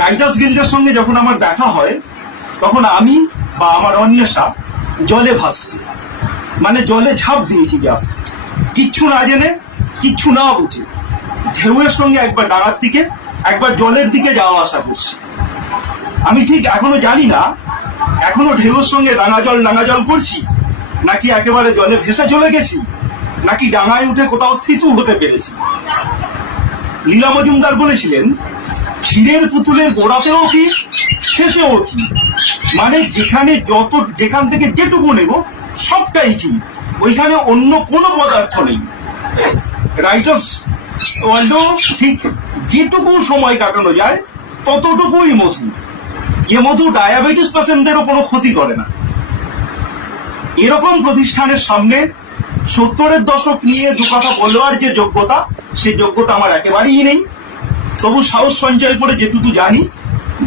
Writers গিল্ডের সঙ্গে যখন আমার দেখা হয় তখন আমি বা আমার অন্বেষা জলে ভাসছি, মানে জলে ঝাঁপ দিয়েছি জাস্ট, কিচ্ছু না জেনে, কিচ্ছু না বুঝে ঢেউয়ের সঙ্গে একবার ডাঙার দিকে একবার জলের দিকে যাওয়া আসা করছি। আমি ঠিক এখনো জানি না এখনো ঢেউয়ের সঙ্গে ডাঙা জল করছি, নাকি একেবারে জলে ভেসে চলে গেছি, নাকি ডাঙায় উঠে কোথাও থিতু হতে পেরেছি। লীলা মজুমদার বলেছিলেন, ক্ষীরের পুতুলের গোড়াতেও ক্ষীর, শেষেও ক্ষীর, মানে যেখান থেকে যেটুকু নেব সবটাই ক্ষীর, ওইখানে অন্য কোনো পদার্থ নেই। রাইটার্স ওয়ার্ল্ডও ঠিক যেটুকু সময় কাটানো যায় ততটুকুই মধু। এ মধু ডায়াবেটিস পেশেন্টদেরও কোনো ক্ষতি করে না। এরকম প্রতিষ্ঠানের সামনে 70-এর দশক নিয়ে দু কথা বলবার যে যোগ্যতা, সেই যোগ্যতা আমার একেবারেই নেই। তবু সাহস সঞ্চয় করে যেটুকু জানি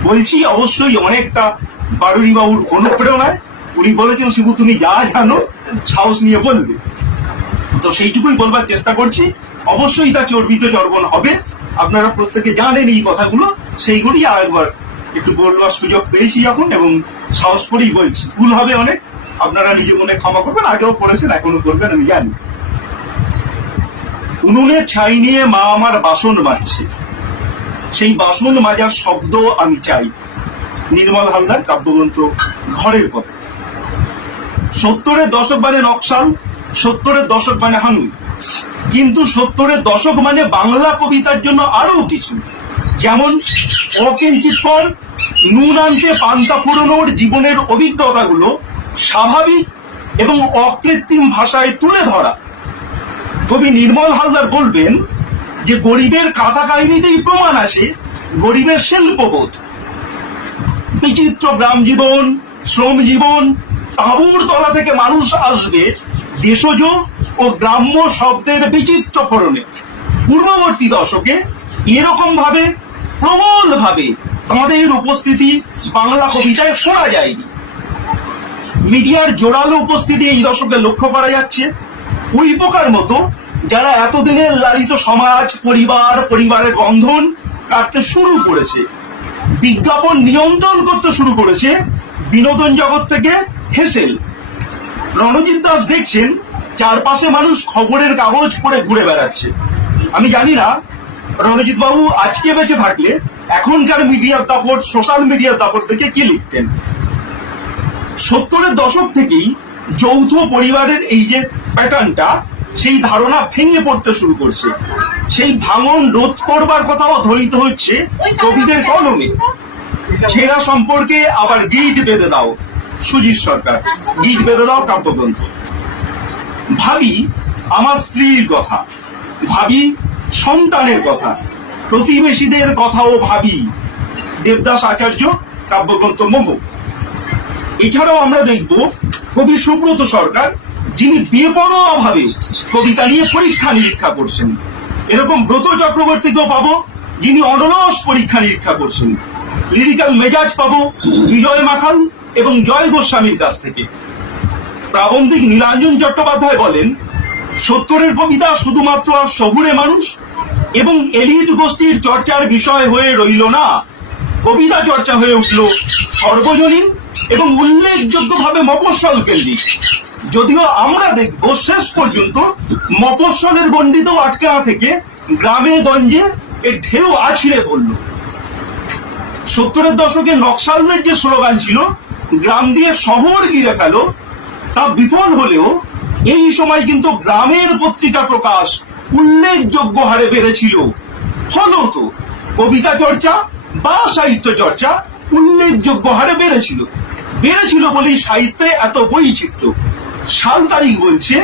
বলছি। অবশ্যই অনেকটা বারুরি বাবুর অনুপ্রেরণায় উনি বলেছেন, শিবু তুমি যা জানো সাহস নিয়ে বলবে, তো সেইটুকুই বলবার চেষ্টা করছি। অবশ্যই তা চর্বিত চর্বণ হবে, আপনারা প্রত্যেকে জানেন এই কথাগুলো, সেইগুলি আরেকবার একটু বলবার সুযোগ পেয়েছি এখন, এবং সাহস করেই বলছি। ভুল হবে অনেক, আপনারা নিজে মনে ক্ষমা করবেন, আগেও করেছেন এখনো করবেন আমি জানি। উনুনের ছাই নিয়ে মা আমার বাসন মাজছে, সেই বাসন মাজার শব্দ আমি চাই। নির্মল হালদার, কাব্যগ্রন্থ ঘরের পথে। 70-এর দশক মানে নকশাল, 70-এর দশক মানে হাঙ্গি, কিন্তু 70-এর দশক মানে বাংলা কবিতার জন্য আরো কিছু, যেমন অকিঞ্চিত পর নুন আনতে পান্তা পুরনোর জীবনের অভিজ্ঞতাগুলো স্বাভাবিক এবং অকৃত্রিম ভাষায় তুলে ধরা। কবি নির্মল হালদার বলবেন যে গরিবের কাঁথা কাহিনীতেই প্রমাণ আছে গরিবের শিল্পবোধ। বিচিত্র গ্রাম জীবন, শ্রম জীবন, তাঁবুর তলা থেকে মানুষ আসবে দেশজ ও গ্রাম্য শব্দের বিচিত্র ফোড়নে। পূর্ববর্তী দশকে এরকম ভাবে প্রবল ভাবে তাঁদের উপস্থিতি বাংলা কবিতায় শোনা যায়নি। মিডিয়ার জোরালো উপস্থিতি এই দশকে লক্ষ্য করা যাচ্ছে। ওই পোকার মতো যারা এতদিনের লালিত সমাজ, পরিবারের বন্ধন কাটতে শুরু করেছে, বিজ্ঞাপন নিয়ন্ত্রণ করতে শুরু করেছে বিনোদন জগৎ থেকে হেসেল। রণজিৎ দাস দেখছেন চারপাশে মানুষ খবরের কাগজ পড়ে ঘুরে বেড়াচ্ছে। আমি জানি না রণজিৎ বাবু আজকে বেঁচে থাকলে এখনকার মিডিয়ার দাপট, সোশ্যাল মিডিয়ার দাপট থেকে কি লিখতেন। 70-এর দশক থেকেই যৌথ পরিবারের এই যে প্যাটার্নটা, সেই ধারণা ভেঙে পড়তে শুরু করছে। সেই ভাঙন রোধ করবার কথাও ধ্বনিত হচ্ছে কবিদের কলমে। ছেঁড়া সম্পর্কে আবার গিট বেঁধে দাও, সুজিত সরকার, গিট বেঁধে দাও কাব্যগ্রন্থ। ভাবি আমার স্ত্রীর কথা, ভাবি সন্তানের কথা, প্রতিবেশীদের কথাও ভাবি, দেবদাস আচার্য, কাব্যগ্রন্থ মোহ। এছাড়াও আমরা দেখব কবি সুব্রত সরকার, যিনি বেপরোয়া ভাবে কবিতা নিয়ে পরীক্ষা নিরীক্ষা করছেন। এরকম ব্রত চক্রবর্তীকেও পাবো, যিনি অনলস পরীক্ষা নিরীক্ষা করছেন। লিরিক্যাল মেজাজ পাবো বিজয় মাখান এবং জয় গোস্বামীর কাছ থেকে। প্রাবন্ধিক নীলাঞ্জন চট্টোপাধ্যায় বলেন, 70-এর কবিতা শুধুমাত্র শহুরে মানুষ এবং এলিট গোষ্ঠীর চর্চার বিষয় হয়ে রইল না, কবিতা চর্চা হয়ে উঠল সর্বজনীন এবং উল্লেখযোগ্যভাবে মফস্বল কেন্দ্রিক। যদিও আমরা দেখব শেষ পর্যন্ত মফস্বলের গণ্ডিতেও আটকে না থেকে গ্রামে গঞ্জে এর ঢেউ আছড়ে পড়ল। 70-এর দশকে নকশালের যে স্লোগান ছিল গ্রাম দিয়ে শহর ঘিরে ফেল, তা বিফল হলেও এই সময় কিন্তু গ্রামের পত্রিকা প্রকাশ উল্লেখযোগ্য হারে বেড়েছিল। ফলত কবিতা চর্চা বা সাহিত্য চর্চা উল্লেখযোগ্য হারে বেড়েছিল বলেই সাহিত্যে এত বৈচিত্র্য। সাল তারিখ বলছে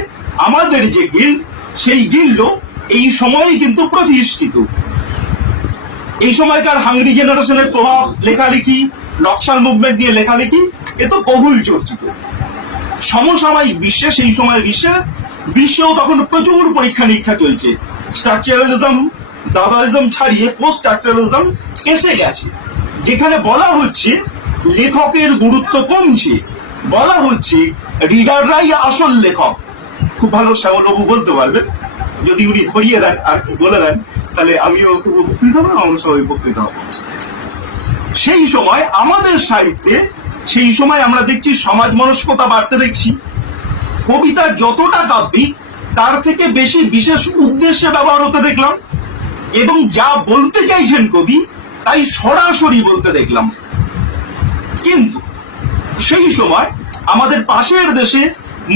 আমাদের যে গিল্ড, সেই গিল্ডও এই সময়েই কিন্তু প্রতিষ্ঠিত। এই সময়কার হাংরি জেনারেশনের প্রভাব, লেখালেখি, নকশাল মুভমেন্ট নিয়ে লেখালেখি, এ তো বহুল চর্চিত। সমসাময়িক বিশ্বে, সেই সময় বিশ্বেও তখন প্রচুর পরীক্ষা নিরীক্ষা চলছে। স্ট্রাকচারালিজম, দাদালিজম ছাড়িয়ে পোস্ট স্ট্রাকচারালিজম এসে গেছে, যেখানে বলা হচ্ছে লেখকের গুরুত্ব কমছে, বলা হচ্ছে রিডাররাই আসল লেখক। খুব ভালো শ্যামলবাবু বলতে পারবেন, যদি উনি ধরিয়ে দেন আর বলে দেন, তাহলে আমিও খুব উপকৃত হবো, আমরা সবাই উপকৃত হবো। সেই সময় আমাদের সাহিত্যে সেই সময় আমরা দেখছি সমাজ মনস্কতা বাড়তে দেখছি। কবিতা যতটা কাব্যিক তার থেকে বেশি বিশেষ উদ্দেশ্যে ব্যবহার হতে দেখলাম, এবং যা বলতে চাইছেন কবি তাই সরাসরি বলতে দেখলাম। কিন্তু সেই সময় আমাদের পাশের দেশে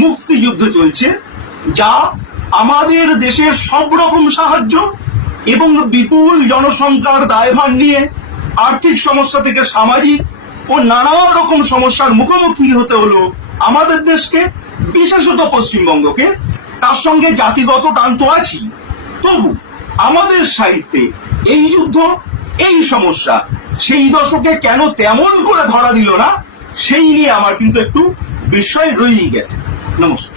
মুক্তিযুদ্ধ চলছে, যা আমাদের দেশের সব রকম সাহায্য এবং বিপুল জনসংখ্যার দায়ভার নিয়ে আর্থিক সমস্যা থেকে সামাজিক ও নানা রকম সমস্যার মুখোমুখি হতে হলো আমাদের দেশকে, বিশেষত পশ্চিমবঙ্গকে। তার সঙ্গে জাতিগত টান তো আছি, তবু আমাদের সাহিত্যে এই যুদ্ধ, এই সমস্যা সেই দশকে কেন তেমন করে ধরা দিল না, সেই নিয়ে আমার কিন্তু একটু বিস্ময় রয়েই গেছে। নমস্কার।